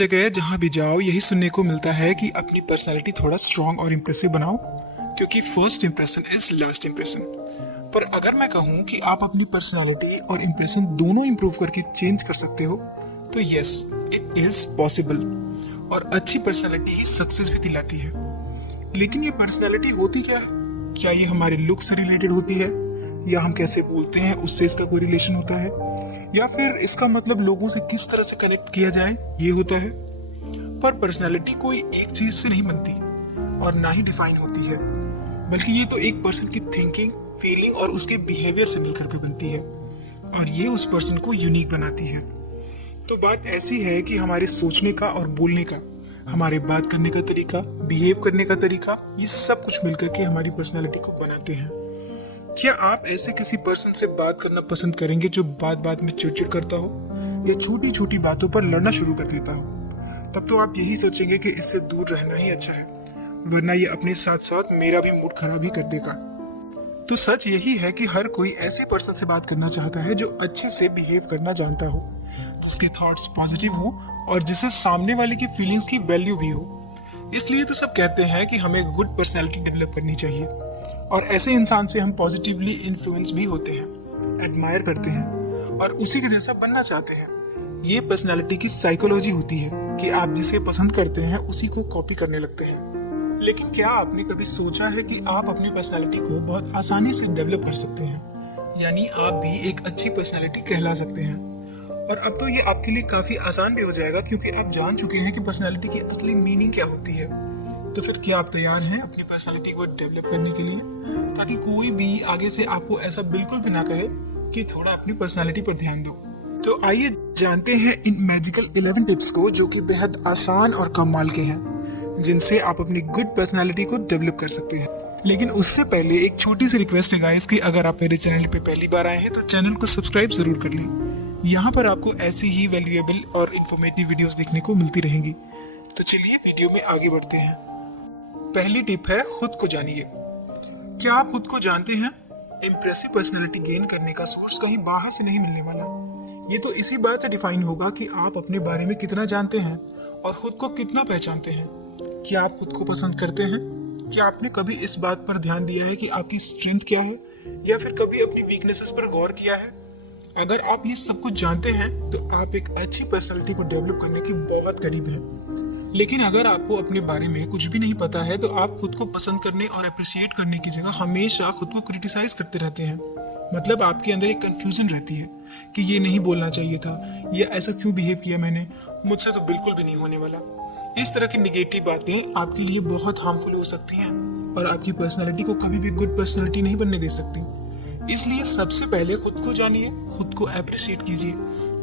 जगह जहाँ भी जाओ यही सुनने को मिलता है कि अपनी पर्सनालिटी थोड़ा स्ट्रांग और इम्प्रेसिव बनाओ, क्योंकि first impression is last impression. पर अगर मैं कहूँ कि आप अपनी पर्सनालिटी और इम्प्रेशन दोनों इम्प्रूव करके चेंज कर सकते हो, तो यस, इट इज पॉसिबल। और अच्छी पर्सनालिटी ही सक्सेस भी दिलाती है। लेकिन ये पर्सनालिटी होती क्या है? क्या ये हमारे लुक से रिलेटेड होती है, या हम कैसे बोलते हैं उससे इसका कोई रिलेशन होता है, या फिर इसका मतलब लोगों से किस तरह से कनेक्ट किया जाए ये होता है? पर पर्सनालिटी कोई एक चीज से नहीं बनती और ना ही डिफाइन होती है, बल्कि ये तो एक पर्सन की थिंकिंग, फीलिंग और उसके बिहेवियर से मिलकर के बनती है, और ये उस पर्सन को यूनिक बनाती है। तो बात ऐसी है कि हमारे सोचने का और बोलने का, हमारे बात करने का तरीका, बिहेव करने का तरीका, ये सब कुछ मिलकर के हमारी पर्सनालिटी को बनाते हैं। क्या आप ऐसे किसी पर्सन से बात करना पसंद करेंगे जो बात बात में चिड़चिड़ करता हो या छोटी छोटी बातों पर लड़ना शुरू कर देता हो? तब तो आप यही सोचेंगे कि इससे दूर रहना ही अच्छा है, वरना ये अपने साथ साथ मेरा भी मूड खराब ही कर देगा। तो सच यही है कि हर कोई ऐसे पर्सन से बात करना चाहता है जो अच्छे से बिहेव करना जानता हो, जिसके थॉट्स पॉजिटिव हो और जिसे सामने वाले की फीलिंग्स की वैल्यू भी हो। इसलिए तो सब कहते हैं कि हमें गुड पर्सनैलिटी डेवलप करनी चाहिए, और ऐसे इंसान से हम पॉजिटिवली इन्फ्लुएंस भी होते हैं, एडमायर करते हैं और उसी के जैसा बनना चाहते हैं। ये पर्सनालिटी की साइकोलॉजी होती है कि आप जिसे पसंद करते हैं उसी को कॉपी करने लगते हैं। लेकिन क्या आपने कभी सोचा है कि आप अपनी पर्सनालिटी को बहुत आसानी से डेवलप कर सकते हैं, यानी आप भी एक अच्छी पर्सनालिटी कहला सकते हैं। और अब तो ये आपके लिए काफी आसान भी हो जाएगा, क्योंकि आप जान चुके हैं कि पर्सनालिटी की असली मीनिंग क्या होती है। तो फिर क्या आप तैयार हैं अपनी पर्सनालिटी को डेवलप करने के लिए, ताकि कोई भी आगे से आपको ऐसा बिल्कुल भी ना कहे कि थोड़ा अपनी पर्सनालिटी पर ध्यान दो? तो आइए जानते हैं इन मैजिकल 11 टिप्स को, जो कि बेहद आसान और कमाल के हैं, जिनसे आप अपनी गुड पर्सनालिटी को डेवलप कर सकते हैं। लेकिन उससे पहले एक छोटी सी रिक्वेस्ट है गाइस, कि अगर आप मेरे चैनल पे पहली बार आए हैं तो चैनल को सब्सक्राइब जरूर कर लें। यहाँ पर आपको ऐसी ही वैल्यूएबल और इन्फॉर्मेटिव वीडियोस देखने को मिलती रहेंगी। तो चलिए वीडियो में आगे बढ़ते हैं। पहली टिप है, खुद को जानिए। क्या आप खुद को जानते हैं? इम्प्रेसिव पर्सनालिटी गेन करने का सोर्स कहीं बाहर से नहीं मिलने वाला। ये तो इसी बात से डिफाइन होगा कि आप अपने बारे में कितना जानते हैं और खुद को कितना पहचानते हैं। क्या आप खुद को पसंद करते हैं? क्या आपने कभी इस बात पर ध्यान दिया है कि आपकी स्ट्रेंथ क्या है, या फिर कभी अपनी वीकनेसेस पर गौर किया है? अगर आप ये सब कुछ जानते हैं तो आप एक अच्छी पर्सनालिटी को डेवलप करने के बहुत करीब हैं। लेकिन अगर आपको अपने बारे में कुछ भी नहीं पता है तो आप खुद को पसंद करने और अप्रिशिएट करने की जगह हमेशा खुद को क्रिटिसाइज करते रहते हैं। मतलब आपके अंदर एक कंफ्यूजन रहती है कि ये नहीं बोलना चाहिए था, या ऐसा क्यों बिहेव किया मैंने, मुझसे तो बिल्कुल भी नहीं होने वाला। इस तरह की निगेटिव बातें आपके लिए बहुत हार्मफुल हो सकती हैं और आपकी पर्सनालिटी को कभी भी गुड पर्सनालिटी नहीं बनने दे सकती। इसलिए सबसे पहले खुद को जानिए, खुद को अप्रिशिएट कीजिए।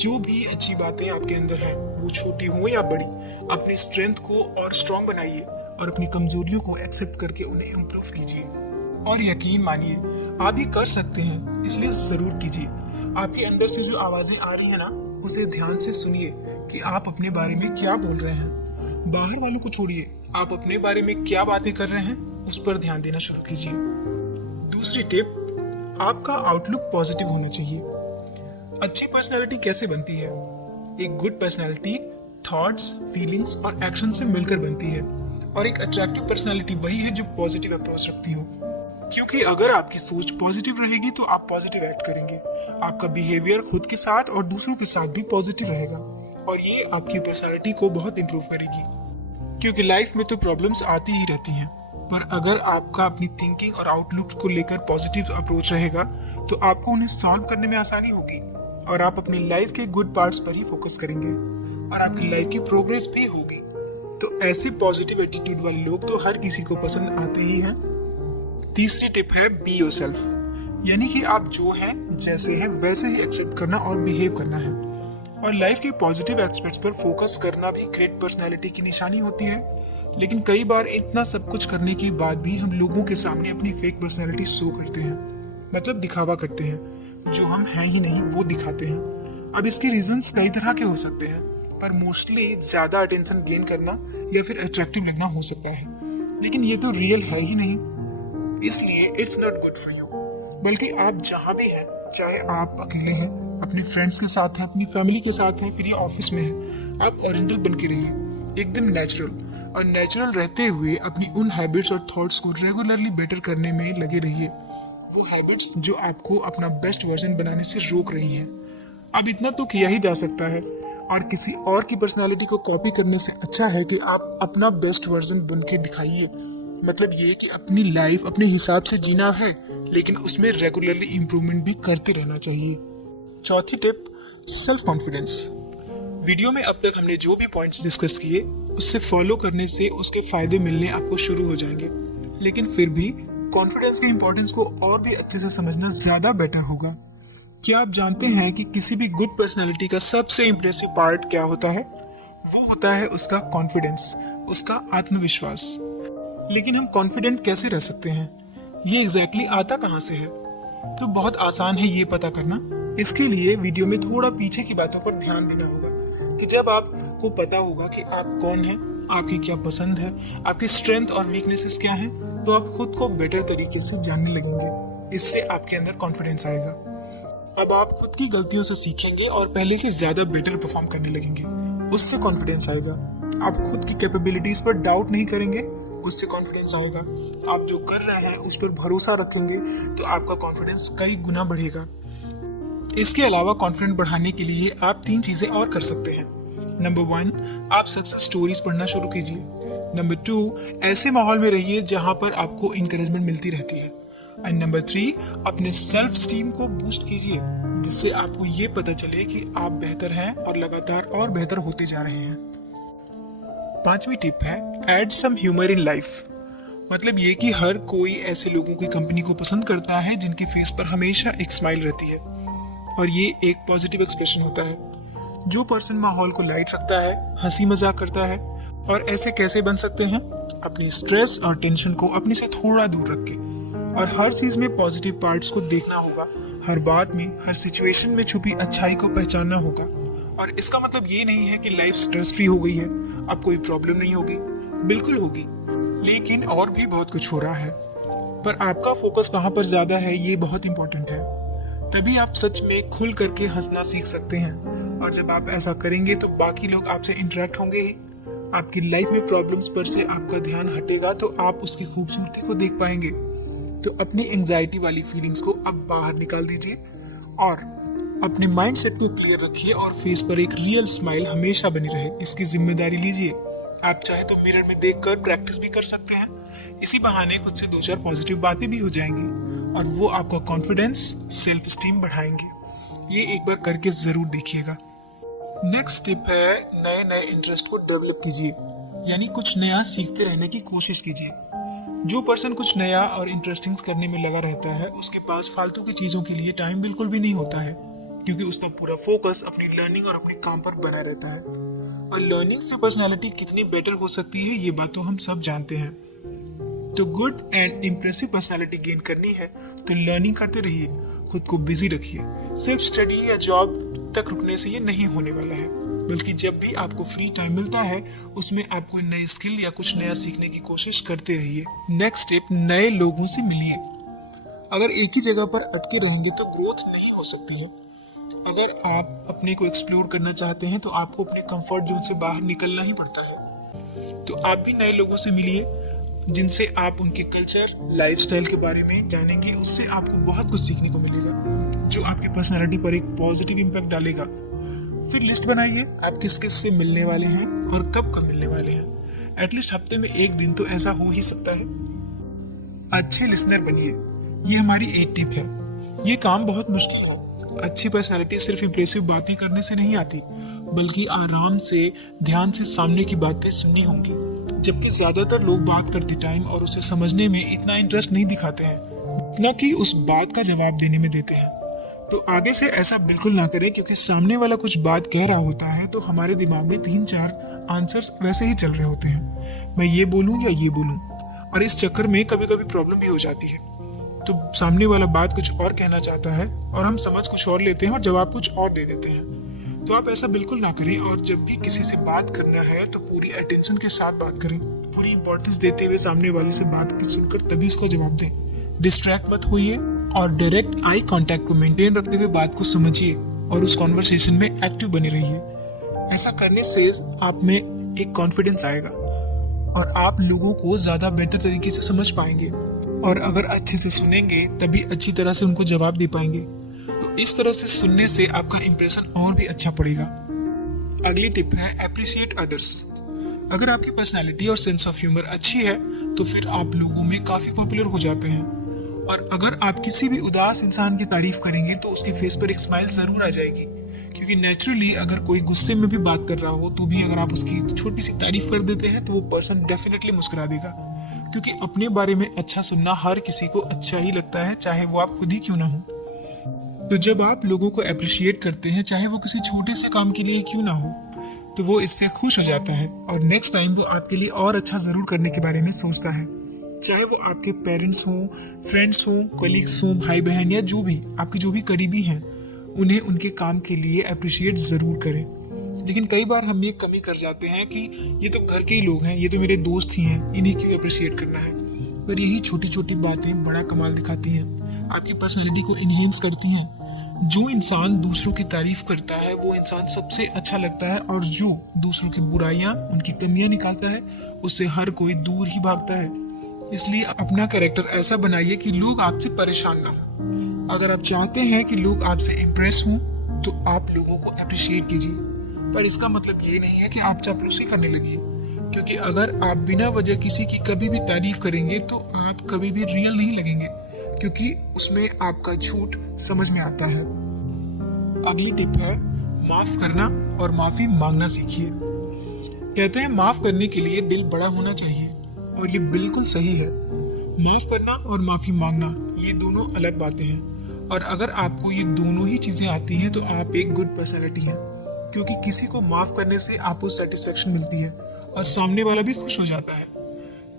जो भी अच्छी बातें आपके अंदर हैं, वो छोटी हो या बड़ी, अपनी स्ट्रेंथ को और स्ट्रांग बनाइए और अपनी कमजोरियों को एक्सेप्ट करके उन्हें इम्प्रूव कीजिए। और यकीन मानिए, आप ये कर सकते हैं, इसलिए जरूर कीजिए। आपके अंदर से जो आवाजें आ रही है ना, उसे ध्यान से सुनिए कि आप अपने बारे में क्या बोल रहे हैं। बाहर वालों को छोड़िए, आप अपने बारे में क्या बातें कर रहे हैं उस पर ध्यान देना शुरू कीजिए। दूसरी टिप, आपका आउटलुक पॉजिटिव होना चाहिए। अच्छी पर्सनालिटी कैसे बनती है? एक गुड पर्सनालिटी थॉट्स, फीलिंग्स और एक्शन से मिलकर बनती है, और एक अट्रैक्टिव पर्सनालिटी वही है जो पॉजिटिव अप्रोच रखती हो। क्योंकि अगर आपकी सोच पॉजिटिव रहेगी तो आप पॉजिटिव एक्ट करेंगे, आपका बिहेवियर खुद के साथ और दूसरों के साथ भी पॉजिटिव रहेगा, और ये आपकी पर्सनालिटी को बहुत इंप्रूव करेगी। क्योंकि लाइफ में तो प्रॉब्लम्स आती ही रहती हैं, पर अगर आपका अपनी थिंकिंग और आउटलुक को लेकर पॉजिटिव अप्रोच रहेगा तो आपको उन्हें सॉल्व करने में आसानी होगी, और आप अपनी लाइफ के गुड पार्ट्स पर ही फोकस करेंगे और आपकी लाइफ की प्रोग्रेस भी होगी। तो ऐसे पॉजिटिव एटीट्यूड वाले लोग तो हर किसी को पसंद आते ही हैं। तीसरी टिप है, बी योरसेल्फ, यानी कि आप जो हैं, जैसे हैं वैसे ही एक्सेप्ट करना और बिहेव करना है। और लाइफ के पॉजिटिव एस्पेक्ट्स पर फोकस करना भी ग्रेट पर्सनालिटी की निशानी होती है। लेकिन कई बार इतना सब कुछ करने के बाद भी हम लोगों के सामने अपनी फेक पर्सनालिटी शो करते हैं, मतलब दिखावा करते हैं, जो हम हैं ही नहीं वो दिखाते हैं। अब इसके रीजंस कई तरह के हो सकते हैं, पर मोस्टली ज्यादा अटेंशन गेन करना या फिर अट्रैक्टिव लगना हो सकता है, लेकिन ये तो रियल है ही नहीं, इसलिए it's not good for you. बल्कि आप जहाँ भी हैं, चाहे आप अकेले हैं अपने फ्रेंड्स के साथ है, अपनी फैमिली के साथ है, फिर ये ऑफिस में है, आप ओरिजिनल बन के रहिए, एकदम नेचुरल। और नेचुरल रहते हुए अपनी उन हैबिट्स और थॉट्स को रेगुलरली बेटर करने में लगे रहिए, वो हैबिट्स जो आपको अपना बेस्ट वर्जन बनाने से रोक रही हैं। अब इतना तो किया ही जा सकता है, और किसी और की पर्सनालिटी को कॉपी करने से अच्छा है कि आप अपना बेस्ट वर्जन बन के दिखाइए। मतलब ये कि अपनी लाइफ अपने हिसाब से जीना है, लेकिन उसमें रेगुलरली इम्प्रूवमेंट भी करते रहना चाहिए। चौथी टिप, सेल्फ कॉन्फिडेंस। वीडियो में अब तक हमने जो भी पॉइंट्स डिस्कस किए, उससे फॉलो करने से उसके फायदे मिलने आपको शुरू हो जाएंगे, लेकिन फिर भी कॉन्फिडेंस के इंपॉर्टेंस को और भी अच्छे से समझना ज़्यादा बेटर होगा। क्या आप जानते हैं कि किसी भी गुड पर्सनैलिटी का सबसे इम्प्रेसिव पार्ट क्या होता है? वो होता है उसका कॉन्फिडेंस, उसका आत्मविश्वास। लेकिन हम कॉन्फिडेंट कैसे रह सकते हैं? ये एग्जैक्टली आता कहाँ से है? तो बहुत आसान है ये पता करना। इसके लिए वीडियो में थोड़ा पीछे की बातों पर ध्यान देना होगा कि जब आपको पता होगा कि आप कौन हैं, आपकी क्या पसंद है, आपकी स्ट्रेंथ और वीकनेसेस क्या हैं, तो आप खुद को बेटर तरीके से जानने लगेंगे। इससे आपके अंदर कॉन्फिडेंस आएगा। अब आप खुद की गलतियों से सीखेंगे और पहले से ज्यादा बेटर परफॉर्म करने लगेंगे, उससे कॉन्फिडेंस आएगा। आप खुद की कैपेबिलिटीज पर डाउट नहीं करेंगे, उससे कॉन्फिडेंस आएगा। आप जो कर रहे हैं उस पर भरोसा रखेंगे तो आपका कॉन्फिडेंस कई गुना बढ़ेगा। इसके अलावा कॉन्फिडेंस बढ़ाने के लिए आप 3 चीजें और कर सकते हैं। नंबर 1, आप सक्सेस स्टोरीज पढ़ना शुरू कीजिए। नंबर 2, ऐसे माहौल में रहिए जहां पर आपको इंकरेजमेंट मिलती रहती है। एंड नंबर 3, अपने सेल्फ स्टीम को बूस्ट कीजिए, जिससे आपको ये पता चले कि आप बेहतर हैं और लगातार और बेहतर होते जा रहे हैं। 5वीं टिप है, add some humour in life. मतलब ये कि हर कोई ऐसे लोगों की कंपनी को पसंद करता है जिनके फेस पर हमेशा एक स्माइल रहती है, और ये एक पॉजिटिव एक्सप्रेशन होता है। जो पर्सन माहौल को लाइट रखता है, हंसी मजाक करता है, और ऐसे कैसे बन सकते हैं? अपनी स्ट्रेस और टेंशन को अपने से थोड़ा दूर रख के, और हर चीज में पॉजिटिव पार्ट्स को देखना होगा। हर बात में, हर सिचुएशन में छुपी अच्छाई को पहचानना होगा। और इसका मतलब ये नहीं है कि लाइफ स्ट्रेस फ्री हो गई है, अब कोई प्रॉब्लम नहीं होगी, बिल्कुल होगी, लेकिन और भी बहुत कुछ हो रहा है। पर आपका फोकस कहाँ पर ज्यादा है, ये बहुत इंपॉर्टेंट है। तभी आप सच में खुल करके हंसना सीख सकते हैं, और जब आप ऐसा करेंगे तो बाकी लोग आपसे इंटरेक्ट होंगे ही। आपकी लाइफ में प्रॉब्लम्स पर से आपका ध्यान हटेगा तो आप उसकी खूबसूरती को देख पाएंगे। तो अपनी एंजाइटी वाली फीलिंग्स को अब बाहर निकाल दीजिए और अपने माइंडसेट को क्लियर रखिए, और फेस पर एक रियल स्माइल हमेशा बनी रहे, इसकी जिम्मेदारी लीजिए। आप चाहे तो मिरर में देखकर प्रैक्टिस भी कर सकते हैं। इसी बहाने खुद से 2-4 पॉजिटिव बातें भी हो जाएंगी, और वो आपका कॉन्फिडेंस, सेल्फ स्टीम बढ़ाएंगे। ये एक बार करके जरूर देखिएगा। नेक्स्ट टिप है, नए नए इंटरेस्ट को डेवलप कीजिए, यानी कुछ नया सीखते रहने की कोशिश कीजिए। जो पर्सन कुछ नया और इंटरेस्टिंग करने में लगा रहता है, उसके पास फालतू की चीजों के लिए टाइम बिल्कुल भी नहीं होता है, क्योंकि उसका पूरा फोकस अपनी लर्निंग और अपने काम पर बना रहता है। और लर्निंग से पर्सनालिटी कितनी बेटर हो सकती है, ये बात तो हम सब जानते हैं। तो good and impressive personality gain करनी है तो लर्निंग करते रहिए, खुद को बिजी रखिए। सिर्फ स्टडी या जॉब तक रुकने से ये नहीं होने वाला है, बल्कि जब भी आपको फ्री टाइम मिलता है उसमें आप कोई नई स्किल या कुछ नया सीखने की कोशिश करते रहिए। नेक्स्ट स्टेप, नए लोगों से मिलिए। अगर एक ही जगह पर अटके रहेंगे तो ग्रोथ नहीं हो सकती है। अगर आप अपने को एक्सप्लोर करना चाहते हैं तो आपको अपने कंफर्ट जोन से बाहर निकलना ही पड़ता है। तो आप भी नए लोगों से मिलिए, जिनसे आप उनके कल्चर, लाइफस्टाइल के बारे में जानेंगे। उससे आपको बहुत कुछ सीखने को मिलेगा, जो आपकी पर्सनालिटी पर एक पॉजिटिव इम्पैक्ट डालेगा। फिर लिस्ट बनाइए, आप किस किस से मिलने वाले हैं और कब कब मिलने वाले हैं। एटलीस्ट हफ्ते में एक दिन तो ऐसा हो ही सकता है। अच्छे लिसनर बनिए, ये हमारी 8 टिप है। ये काम बहुत मुश्किल है। अच्छी पर्सनालिटी सिर्फ इंप्रेसिव बातें करने से नहीं आती, बल्कि आराम से, ध्यान से सामने की बातें सुननी होंगी। जबकि ज्यादातर लोग बात करते टाइम और उसे समझने में इतना इंटरेस्ट नहीं दिखाते हैं, न कि उस बात का जवाब देने में देते हैं। तो आगे से ऐसा बिल्कुल ना करें, क्योंकि सामने वाला कुछ बात कह रहा होता है तो हमारे दिमाग में 3-4 आंसर्स वैसे ही चल रहे होते हैं, मैं ये बोलूं या ये बोलूं, और इस चक्कर में कभी कभी प्रॉब्लम भी हो जाती है। तो सामने वाला बात कुछ और कहना चाहता है और हम समझ कुछ और लेते हैं और जवाब कुछ और दे देते हैं। तो आप ऐसा बिल्कुल ना करें, और जब भी किसी से बात करना है तो पूरी अटेंशन के साथ बात करें, पूरी इंपॉर्टेंस देते हुए सामने वाले से बात सुनकर तभी उसको जवाब दें। डिस्ट्रैक्ट मत होइए और डायरेक्ट आई कांटेक्ट को मेंटेन रखते हुए बात को समझिए। और उस कॉन्वर्सेशन में एक्टिव बने रहिए। ऐसा करने से आप में एक कॉन्फिडेंस आएगा और आप लोगों को ज़्यादा बेहतर तरीके से समझ पाएंगे, और अगर अच्छे से सुनेंगे तभी अच्छी तरह से उनको जवाब दे पाएंगे। तो इस तरह से सुनने से आपका इंप्रेशन और भी अच्छा पड़ेगा। अगली टिप है अप्रिशिएट अदर्स। अगर आपकी पर्सनैलिटी और सेंस ऑफ ह्यूमर अच्छी है तो फिर आप लोगों में काफ़ी पॉपुलर हो जाते हैं, और अगर आप किसी भी उदास इंसान की तारीफ करेंगे तो उसके फेस पर एक स्माइल ज़रूर आ जाएगी, क्योंकि नेचुरली अगर कोई गुस्से में भी बात कर रहा हो तो भी अगर आप उसकी छोटी सी तारीफ कर देते हैं तो वो पर्सन डेफिनेटली मुस्कुरा देगा, क्योंकि अपने बारे में अच्छा सुनना हर किसी को अच्छा ही लगता है, चाहे वो आप खुद ही क्यों ना हो। तो जब आप लोगों को अप्रिशिएट करते हैं, चाहे वो किसी छोटे से काम के लिए क्यों ना हो, तो वो इससे खुश हो जाता है और नेक्स्ट टाइम वो आपके लिए और अच्छा ज़रूर करने के बारे में सोचता है। चाहे वो आपके पेरेंट्स हों, फ्रेंड्स हों, कलीग्स हों, भाई बहन या जो भी आपके जो भी करीबी हैं, उन्हें उनके काम के लिए अप्रिशिएट ज़रूर करें। लेकिन कई बार हम ये कमी कर जाते हैं कि ये तो घर के ही लोग हैं, ये तो मेरे दोस्त ही हैं, इन्हें क्यों अप्रिशिएट करना है। पर यही छोटी छोटी बातें बड़ा कमाल दिखाती हैं, आपकी पर्सनैलिटी को इन्हेंस करती हैं। जो इंसान दूसरों की तारीफ करता है वो इंसान सबसे अच्छा लगता है, और जो दूसरों की बुराइयां, उनकी कमियां निकालता है, उससे हर कोई दूर ही भागता है। इसलिए अपना कैरेक्टर ऐसा बनाइए कि लोग आपसे परेशान ना हो। अगर आप चाहते हैं कि लोग आपसे इम्प्रेस हों तो आप लोगों को अप्रिशिएट कीजिए, पर इसका मतलब ये नहीं है कि आप चापलूसी करने लगिए, क्योंकि अगर आप बिना वजह किसी की कभी भी तारीफ करेंगे तो आप कभी भी रियल नहीं लगेंगे, क्योंकि उसमें आपका झूठ समझ में आता है। अगली टिप है माफ करना और माफी मांगना सीखिए। कहते हैं माफ करने के लिए दिल बड़ा होना चाहिए, और ये बिल्कुल सही है। माफ करना और माफी मांगना ये दोनों अलग बातें हैं, और अगर आपको ये दोनों ही चीजें आती हैं तो आप एक गुड पर्सनैलिटी हैं, क्योंकि किसी को माफ करने से आपको सेटिस्फेक्शन मिलती है और सामने वाला भी खुश हो जाता है।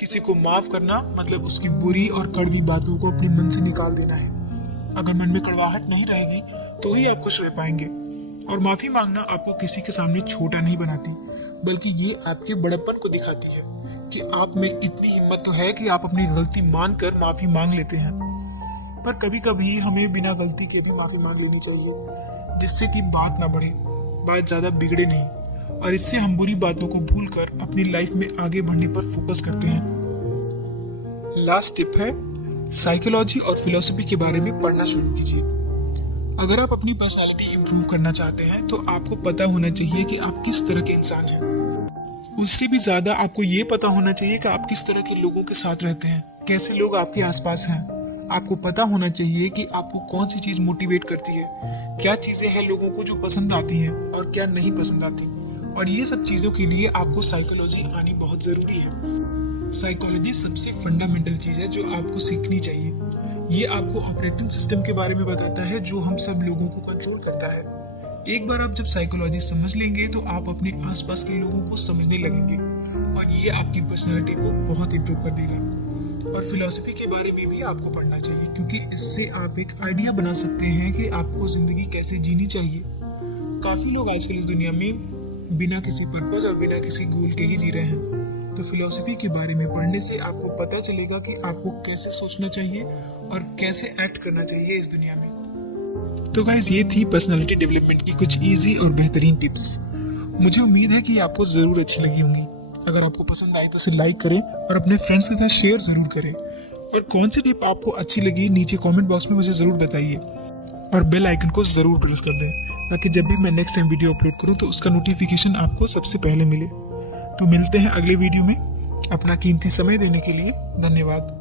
किसी को माफ करना मतलब उसकी बुरी और कड़वी बातों को अपने मन से निकाल देना है। अगर मन में कड़वाहट नहीं रहेगी तो ही आप खुश रह पाएंगे। और माफी मांगना आपको किसी के सामने छोटा नहीं बनाती, बल्कि ये आपके बड़प्पन को दिखाती है कि आप में इतनी हिम्मत तो है कि आप अपनी गलती मानकर माफी मांग लेते हैं। पर कभी कभी हमें बिना गलती के भी माफी मांग लेनी चाहिए, जिससे कि बात ना बढ़े, बात ज्यादा बिगड़े नहीं, और इससे हम बुरी बातों को भूलकर अपनी लाइफ में आगे बढ़ने पर फोकस करते हैं। लास्ट टिप है साइकोलॉजी और फिलॉसफी के बारे में पढ़ना शुरू कीजिए। अगर आप अपनी पर्सनालिटी इंप्रूव करना चाहते हैं तो आपको पता होना चाहिए कि आप किस तरह के इंसान हैं। उससे भी ज्यादा आपको ये पता होना चाहिए कि आप किस तरह के लोगों के साथ रहते हैं, कैसे लोग आपके आसपास हैं। आपको पता होना चाहिए कि आपको कौन सी चीज मोटिवेट करती है, क्या चीजें हैं लोगों को जो पसंद आती हैं और क्या नहीं पसंद आती। और ये सब चीजों के लिए आपको साइकोलॉजी आनी बहुत जरूरी है। साइकोलॉजी सबसे फंडामेंटल चीज है जो आपको सीखनी चाहिए। ये आपको ऑपरेटिंग सिस्टम के बारे में बताता है जो हम सब लोगों को कंट्रोल करता है। एक बार आप जब साइकोलॉजी समझ लेंगे तो आप अपने आसपास के लोगों को समझने लगेंगे, और ये आपकी पर्सनालिटी को बहुत इम्प्रूव कर देगा। और फिलॉसफी के बारे में भी आपको पढ़ना चाहिए, क्योंकि इससे आप एक आइडिया बना सकते हैं कि आपको जिंदगी कैसे जीनी चाहिए। काफी लोग आजकल इस दुनिया में बिना किसी पर्पस और बिना किसी गोल के ही जी रहे हैं। तो फिलॉसफी के बारे में पढ़ने से आपको पता चलेगा कि आपको कैसे सोचना चाहिए और कैसे एक्ट करना चाहिए इस दुनिया में। तो गाइस, ये थी पर्सनालिटी डेवलपमेंट की कुछ इजी और बेहतरीन टिप्स। मुझे उम्मीद है कि आपको जरूर अच्छी लगी होंगी। अगर आपको पसंद आई तो इसे लाइक करें और अपने फ्रेंड्स के साथ शेयर जरूर करें। और कौन सी टिप आपको अच्छी लगी नीचे कमेंट बॉक्स में मुझे जरूर बताइए, और बेल आइकन को जरूर प्रेस कर दें, ताकि जब भी मैं नेक्स्ट टाइम वीडियो अपलोड करूं तो उसका नोटिफिकेशन आपको सबसे पहले मिले। तो मिलते हैं अगले वीडियो में। अपना कीमती समय देने के लिए धन्यवाद।